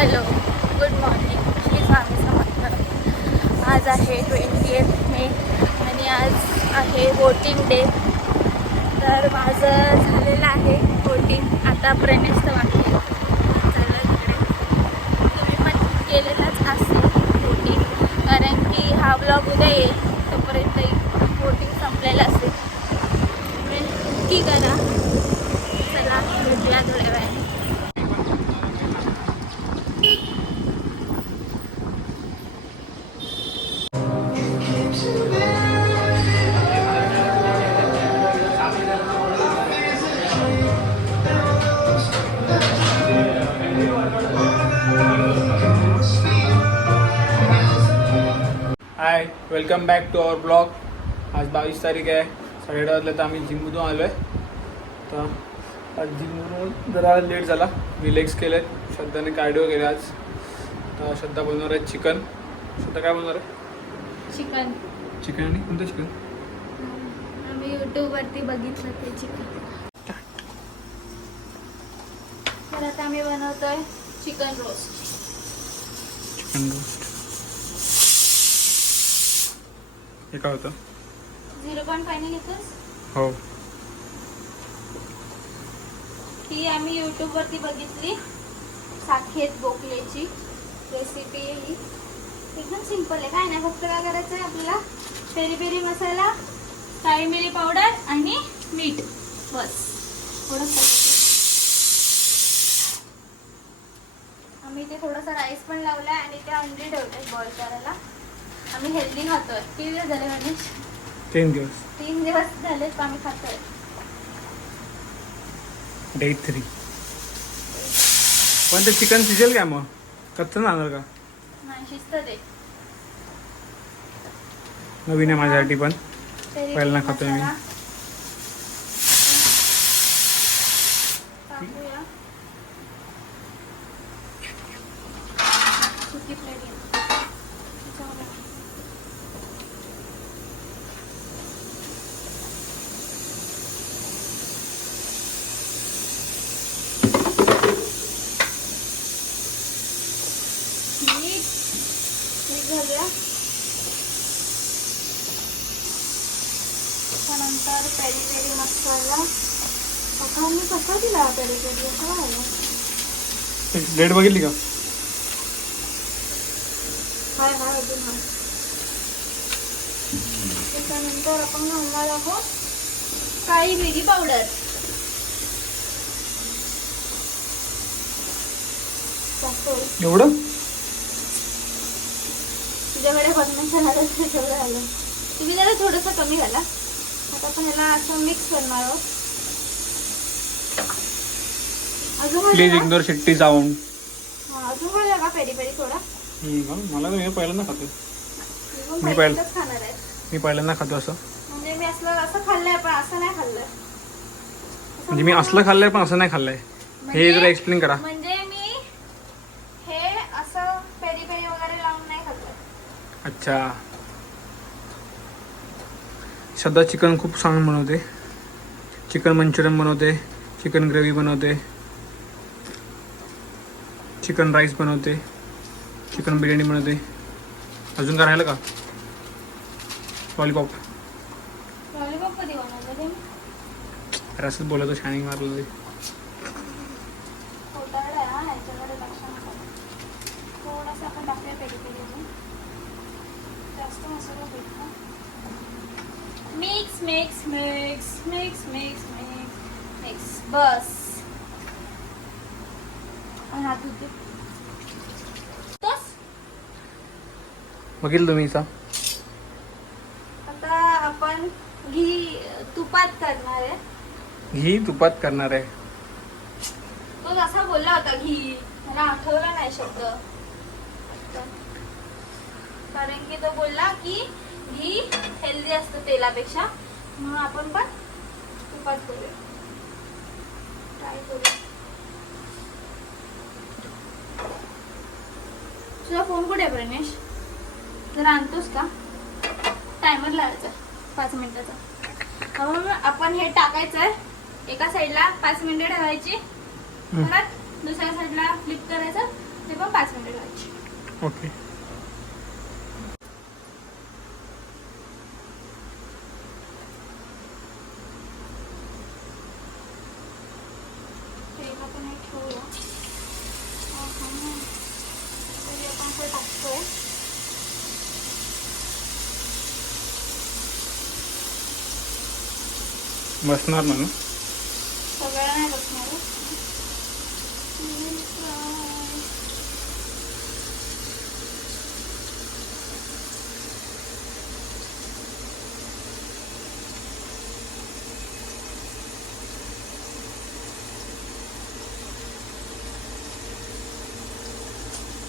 Hello, good morning. Shri Swami Samarth. आज आहे 28 मे आणि आज आहे वोटिंग डे. तर माझं झालेलं आहे वोटिंग. आता प्रणेशचं बाकी चाललं तिकडे. तुम्ही पण केलेलाच असेल वोटिंग, कारण की हा ब्लॉग उद्या येईल तोपर्यंत वोटिंग संपलेलं असेल. त्यामुळे नक्की करा. चला भेटूया थोड्या वेळाने. Hi, welcome back to our blog. आज 22 तारीख आहे. 8:30 वाजले तर आम्ही जिममधून आलो आहे. तर आज जिममधून जरा लेट झाला. मी लेग्स केलेत, श्रद्धाने कार्डिओ केले आज. तर श्रद्धा बनवणार आहे चिकन. श्रद्धा काय बनवणार आहे? चिकन. चिकन आणि कोणतं चिकन? आम्ही यूट्यूबवरती बघितलं ते चिकन. तर आता आम्ही बनवतोय चिकन रोस्ट. चिकन रोस्ट हे काय होतं? 0.5 घेतोस. हो, ही आम्ही यूट्यूबवरती बघितली. साखेत बोकलेची रेसिपी आहे ही. एकदम सिंपल आहे. काय नाही, फक्त काय करायचं आहे आपल्याला, पेरी पेरी मसाला, काळी मिरी पावडर आणि मीठ, बस. थोडंसं आम्ही ते थोडासा राईस पण लावलाय आणि ते अंडी ठेवले बॉईल करायला. आम्ही हेल्दी खातोय. किती दिवस झाले गणेश? 3 दिवस. 3 दिवस झालेत आम्ही खातोय. Day 3. पण ते चिकन शिजेल काय मग? कच्चं राहणार का? नाही, शिजतं ते. नवीन आहे माझ्यासाठी पण. पेरी पहिल्यांदा पेरी खातोय मी. मसाला टाकूया. सुकी प्लेट घे. त्याच्यावर मीठ घालूया. त्यानंतर पेरी पेरी मसाला. आता मी कसा दिला पेरी पेरी? असं झालं. डेट बघितली का? हाय हाय अजून हाय. त्याच्यानंतर आपण घालणार आहोत काळी मिरी पावडर. जास्त होईल. एवढं? तुझ्याकडे बघण्याचं झालं तेवढं झालं. तुम्ही जरा थोडंसं कमी घाला. आता आपण ह्याला असं मिक्स करणार आहोत. अजून प्लीज घालूया. इग्नोर शिट्टी साऊंड. अजून घालूया का पेरी पेरी थोडा? मला तर मी पहिल्यांदा खातो. मी पहिल्यांदाच खाणार आहे. मी पहिल्यांदा खातो असं. म्हणजे मी असं खाल्लंय पण असं नाही खाल्लंय. म्हणजे मी असलं खाल्लंय पण असं नाही खाल्लंय. हे जरा एक्सप्लेन करा. म्हणजे मी हे असं पेरी पेरी वगैरे लावून नाही खाल्लंय. अच्छा. श्रद्धा चिकन खूप छान बनवते. चिकन मंचुरियन बनवते, चिकन ग्रेव्ही बनवते, चिकन राईस बनवते, चिकन बिर्याणी बनवते. अजून काय राहिलं का? लॉलीपॉप. लॉलीपॉप कधी बनवलं ते? अरे असंच बोलतो, शायनिंग मारलं ते. खोटारडा आहे हा, ह्याच्याकडे लक्ष नका. थोडंसं आपण टाकूया पेरी पेरी अजून. जास्त मसाला भेटतो. Mix mix mix mix mix mix mix, बस. आणि हात धुते. बघील तुम्ही इसा. आता आपण तुपात करणार आहे. घी तुपात करणार आहे. तो असा बोलला होता घी, मला आठवला नाही शब्द. कारण की तो बोलला की घी हेल्दी असतं तेलापेक्षा, म्हणून आपण पण तुपात करूया. ट्राय करूया. तुझा फोन कुठे आहे प्रणेश? जर आणतोस का? टायमर लावायचा 5 मिनिटाचा. म्हणून आपण हे टाकायचं एका साईडला 5 मिनिटं ठेवायची, परत दुसऱ्या साईडला फ्लिप करायचं ते पण 5 मिनिटं ठेवायची. ओके. तेल आपण हे ठेवूया. तरी आपण असं टाकतोय. बसणार ना? सगळं नाही बसणार.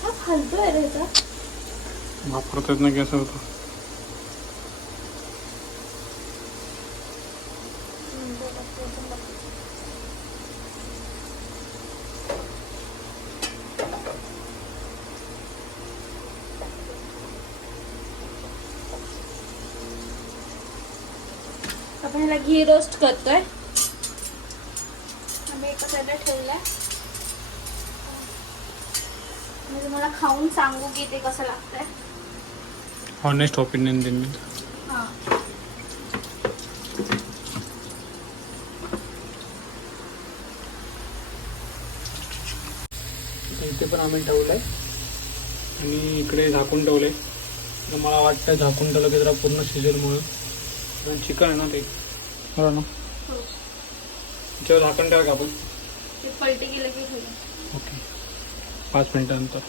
हा फालतू आहे रे ह्याचा. वापरतात ना कसं होतं. आपण ह्याला घी रोस्ट करतोय. आम्ही एका साईडला ठेवलाय. मी तुम्हाला खाऊन सांगू की ते कसं लागतंय. हॉनेस्ट ओपिनियन देईन मी. हां. इथे पण आम्ही ठेवलंय आणि इकडे झाकून ठेवलंय. तर मला वाटतं झाकून ठेवलं की जरा पूर्ण शिजेल म्हणून. चिकन आहे ना ते. हो ना. हो. त्याच्यावर झाकण ठेवा का आपण? ते पलटी केलं की ठेवलं. ओके. 5 मिनिटानंतर.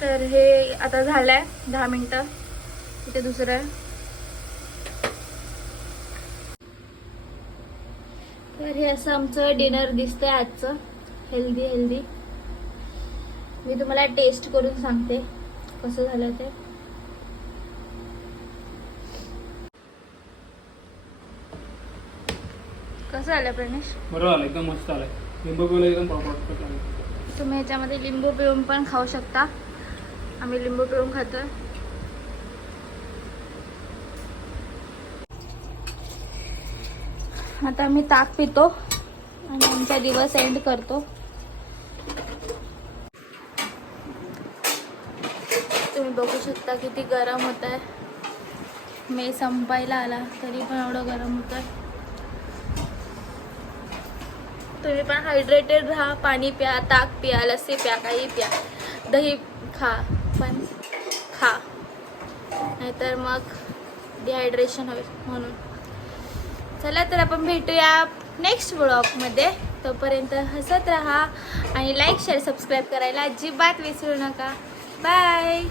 तर हे आता झालंय 10 मिनिटं. इथे दुसरं आहे. तर हे असं आमचं डिनर दिसतंय आजचं. हेल्दी. मी तुम्हाला टेस्ट करून सांगते कसं झालं ते. कसं आलं प्रणेश? बरोबर आलं, एकदम मस्त आलंय. लिंबू पिवलं एकदम प्रॉपर आलं. तुम्ही ह्याच्यामध्ये लिंबू पिळून पण खाऊ शकता. आम्ही लिंबू पिळून खातोय. आता आम्ही ताक पितो आणि आमचा दिवस एंड करतो. तुम्ही बघू शकता किती गरम होत आहे. मे संपायला आला तरी पण एवढं गरम होत आहे. तुम्ही पण हायड्रेटेड राहा. पाणी प्या, ताक प्या, लस्सी प्या, काही प्या, दही खा, पण खा, नाहीतर मग डिहायड्रेशन होईल. म्हणून चला तर आपण भेटूया नेक्स्ट व्लॉगमध्ये. तोपर्यंत हसत राहा आणि लाईक शेअर सबस्क्राईब करायला अजिबात विसरू नका. बाय.